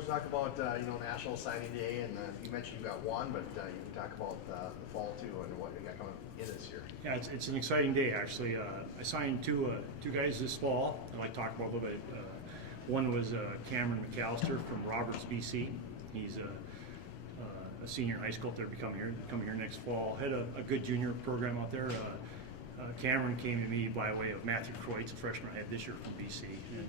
Coach, talk about National Signing Day, and you mentioned you got one, but you can talk about the fall too and what you got coming in this year. Yeah, it's an exciting day actually. I signed two guys this fall. I'd like to talk about a little bit. One was Cameron McAllister from Roberts, BC. He's a senior in high school up there, coming here next fall. Had a good junior program out there. Cameron came to me by way of Matthew Kreutz, a freshman I had this year from BC, and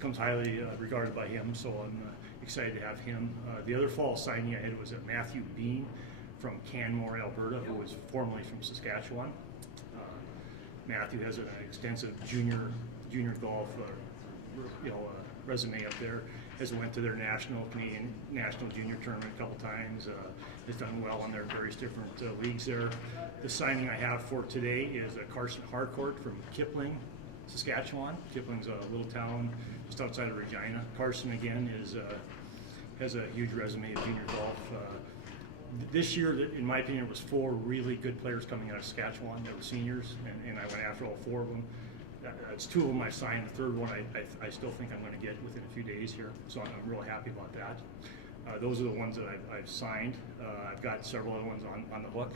comes highly regarded by him, so I'm excited to have him. The other fall signing I had was Matthew Bean from Canmore, Alberta, who was formerly from Saskatchewan. Matthew has an extensive junior golf resume up there. Has went to their Canadian national junior tournament a couple times. Has done well on their various different leagues there. The signing I have for today is Carson Harcourt from Kipling, Saskatchewan. Kipling's a little town just outside of Regina. Carson again has a huge resume of junior golf. This year, in my opinion, was four really good players coming out of Saskatchewan that were seniors, and I went after all four of them. It's two of them I signed. The third one I still think I'm going to get within a few days here, so I'm real happy about that. Those are the ones that I've signed. I've got several other ones on the hook.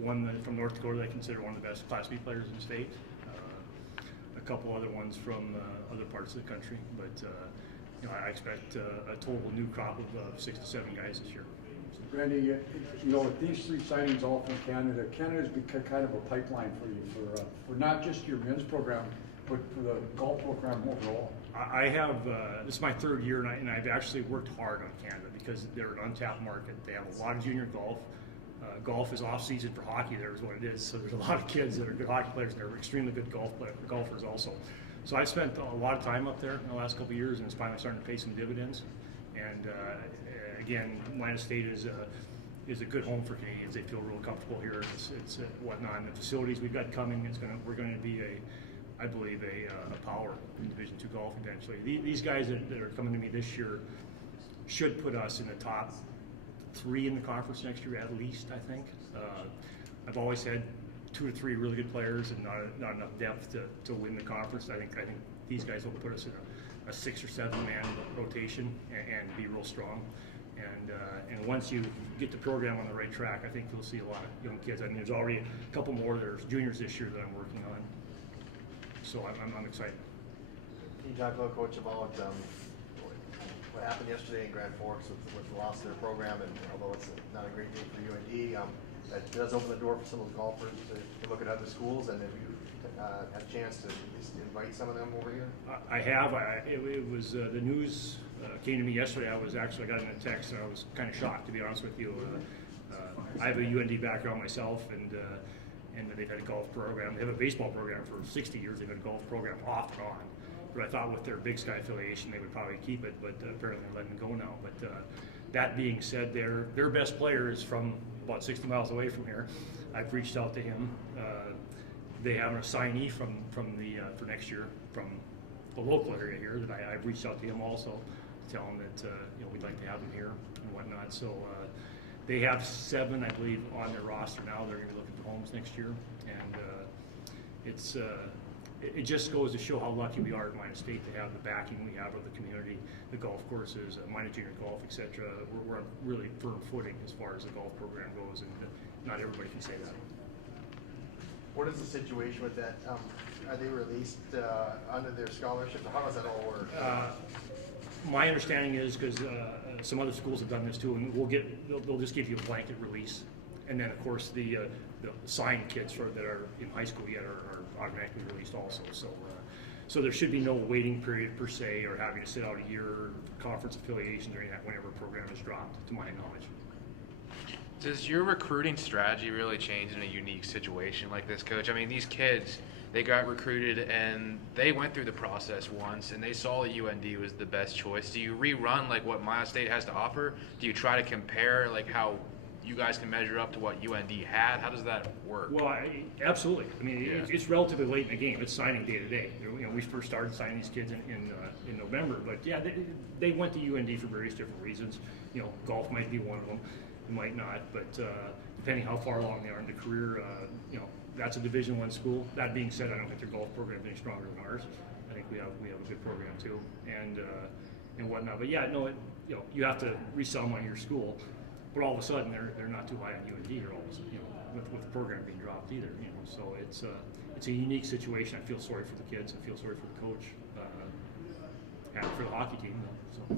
One from North Dakota that I consider one of the best Class B players in the state. A couple other ones from other parts of the country, but I expect a total new crop of 6 to 7 guys this year. Randy, with these three signings all from Canada, Canada's become kind of a pipeline for you for not just your men's program, but for the golf program overall. I have, this is my third year, and I've actually worked hard on Canada because they're an untapped market. They have a lot of junior golf. Golf is off season for hockey there is what it is, so there's a lot of kids that are good hockey players and they're extremely good golfers also. So I spent a lot of time up there in the last couple of years, and it's finally starting to pay some dividends. And again, Minot State is a good home for Canadians. They feel real comfortable here. It's whatnot. And the facilities we've got coming, we're going to be I believe a power in Division II golf eventually. These guys that are coming to me this year should put us in the top 3 in the conference next year at least. I think. I've always had 2 to 3 really good players and not enough depth to win the conference. I think these guys will put us in a 6 or 7 man rotation and be real strong. And once you get the program on the right track, I think you'll see a lot of young kids. I mean, there's already a couple more that are juniors this year that I'm working on. So I'm excited. Can you talk a little, Coach, about what happened yesterday in Grand Forks with the loss of their program, and although it's not a great day for UND, that does open the door for some of those golfers to look at other schools, and if you had a chance to at least invite some of them over here? I have. It was the news came to me yesterday. I got in a text, and I was kind of shocked, to be honest with you. I have a UND background myself, and they've had a golf program. They have a baseball program for 60 years. They've had a golf program off and on. But I thought with their Big Sky affiliation, they would probably keep it, but apparently they're letting it go now. But that being said, their best player is from about 60 miles away from here. I've reached out to him. They have an assignee for next year from the local area here that I've reached out to him also to tell him that we'd like to have him here and whatnot. So they have 7, I believe, on their roster now. They're going to be looking for homes next year, and it just goes to show how lucky we are at Minot State to have the backing we have of the community, the golf courses, Minot Junior Golf, etc. We're on really firm footing as far as the golf program goes, and not everybody can say that. What is the situation with that? Are they released under their scholarship? How does that all work? My understanding is because some other schools have done this too, and they'll just give you a blanket release, and then of course the signed kids that are in high school yet are automatically released also. So there should be no waiting period per se, or having to sit out a year, conference affiliations, or anything like that whenever a program is dropped, to my knowledge. Does your recruiting strategy really change in a unique situation like this, Coach? I mean, these kids, they got recruited and they went through the process once and they saw that UND was the best choice. Do you rerun like what Minot State has to offer? Do you try to compare like how you guys can measure up to what UND had? How does that work? Well, absolutely. I mean, it's relatively late in the game. It's signing day to day. We first started signing these kids in November, but yeah, they went to UND for various different reasons. Golf might be one of them. It might not, but depending how far along they are in their career, that's a Division I school. That being said, I don't think their golf program is any stronger than ours. I think we have a good program too, and and whatnot. But yeah, no, you have to resell them on your school, but all of a sudden they're not too high on UND, or all of a sudden, with the program being dropped either. So it's a unique situation. I feel sorry for the kids. I feel sorry for the coach, and for the hockey team. So.